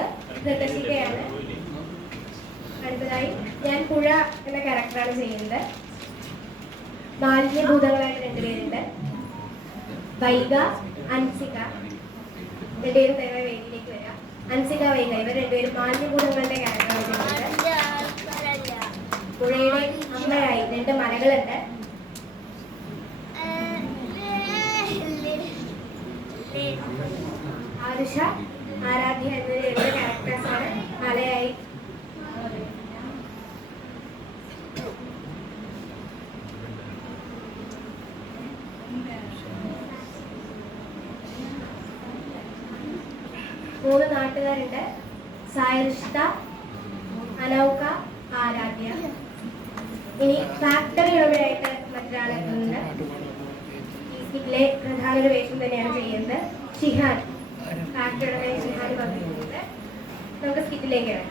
ചെയ്യുന്നത് ഋതശിഖയാണ്. അടുത്തതായി ഞാൻ പുഴ എന്ന ക്യാരക്ടറാണ് ചെയ്യുന്നത്. മാലിന്യഭൂതങ്ങളായിട്ട് രണ്ടുപേരുണ്ട്. വൈഗ, അൻസിക. രണ്ടുപേരും ദയവായി വേദിയിലേക്ക് വരിക. അൻസിക, വൈഗ ഇവർ രണ്ടുപേരും മാലിന്യഭൂതങ്ങളുടെ ക്യാരക്ടറാണ് ചെയ്യുന്നത്. പുഴയുടെ അമ്മയായി രണ്ട് മലകളുണ്ട്. ആരുഷ, ആരാധ്യ എന്നീ രണ്ട് ക്യാരക്ടേഴ്സാണ് മലയായി. മൂന്ന് നാട്ടുകാരുണ്ട്. സായറിഷ്ത, അനൗക, ആരാധ്യ. ഇനി ഫാക്ടറി ഉടമയായിട്ട് മറ്റൊരാളെത്തുന്നുണ്ട്. ഈ സ്കിറ്റിലെ പ്രധാന ഒരു വേഷം തന്നെയാണ് ചെയ്യുന്നത്. ഷിഹാൻ, ഫാക്ടറി ഉടമയായി ഷിഹാൻ വന്നിട്ടുണ്ട്. നമുക്ക് സ്കിറ്റിലേക്ക് വരാം.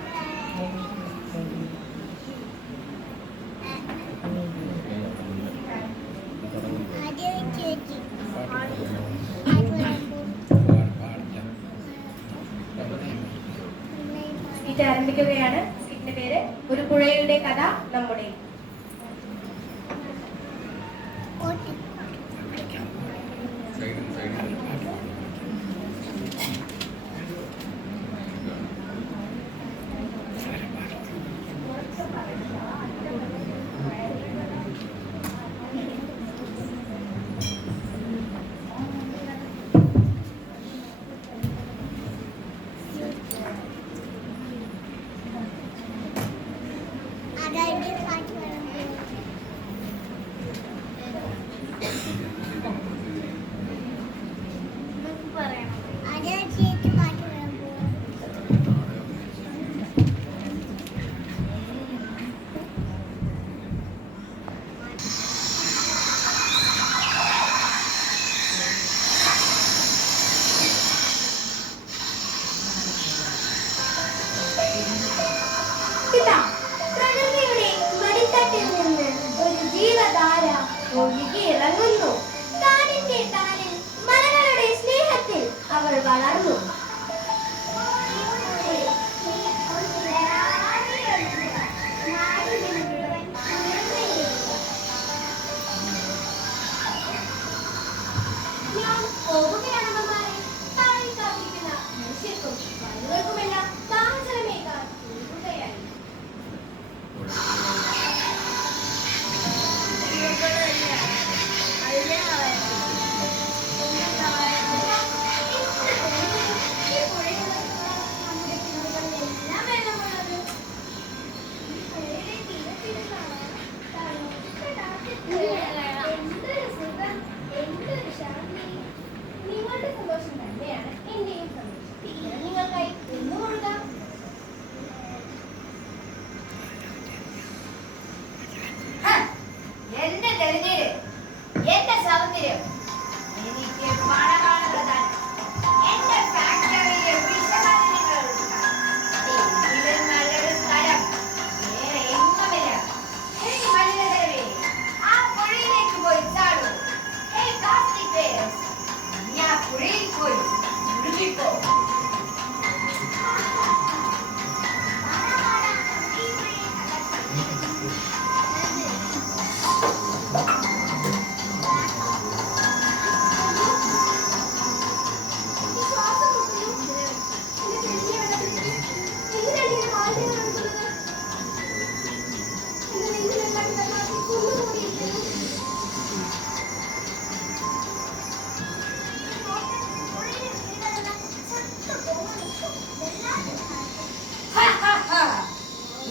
സ്കിറ്റ് ആരംഭിക്കുകയാണ്. സ്കിറ്റിന്റെ പേര് ഒരു പുഴയുടെ കഥ നമ്മുടെ. ഒഴുകിയിറങ്ങുന്നു. താനിന്റെ താനിൽ മലകളുടെ സ്നേഹത്തിൽ അവൾ വളർന്നു. ഞാൻ പോവുകയാണമ്മമാരെ. താഴെ കാത്തിരിക്കുന്ന മനുഷ്യർക്കും വലുകൾക്കുമെല്ലാം ദാഹജലമേകാൻ ഒഴുകുകയായി. നിങ്ങളുടെ സന്തോഷം തന്നെയാണ് എന്റെയും സന്തോഷം. നിങ്ങൾക്കായി ഒന്നു കൊടുക്കാം. എന്റെ തെളിഞ്ഞേര്, എന്റെ സൗന്ദര്യം എനിക്ക് പണമാണുള്ളതാണ്. എന്റെ ഫാക്ടറിയിലെ വിഷമാലിന്യങ്ങൾ ഇതിലും നല്ലൊരു സ്ഥലം വേറെ എങ്ങുമില്ല. എനിക്ക് മലിനതരവേ, ആ പുഴയിലേക്ക് പോയി ചാടൂ. ഹേയ് പ്ലാസ്റ്റിക് വേസ്റ്റ്, നീ ആ പുഴയിൽ പോയി മുഴുകിപ്പോ.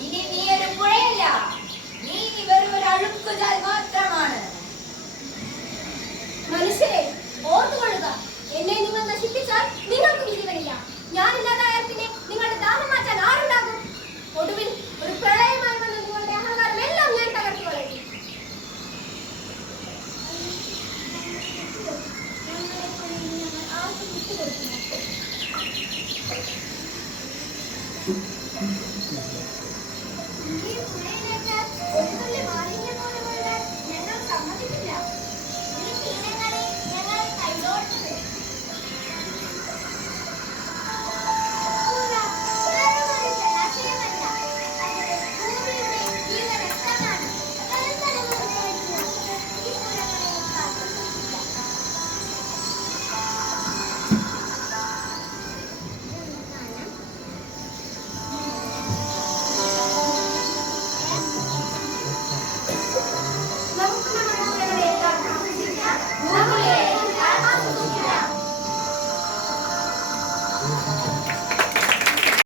ഇനി നീ ഒരു പുഴയല്ല, നീ വെറും ഒരു അഴുക്കുചാൽ മാത്രമാണ്. മനുഷ്യരെ ഓർത്തുകൊള്ളുക, എന്നെ നിങ്ങൾ നശിപ്പിച്ചാൽ നിങ്ങൾക്ക് ജീവനില്ല. ഞാനില്ലാതായാൽ പിന്നെ നിങ്ങളുടെ ദാഹം മാറ്റാൻ ആരുണ്ടാകും? ഒടുവിൽ ഒരു പ്രളയമായി വന്ന നിങ്ങളുടെ അഹങ്കാരം എല്ലാം ഞാൻ തകർത്തു കളയും. ഈ പുഴ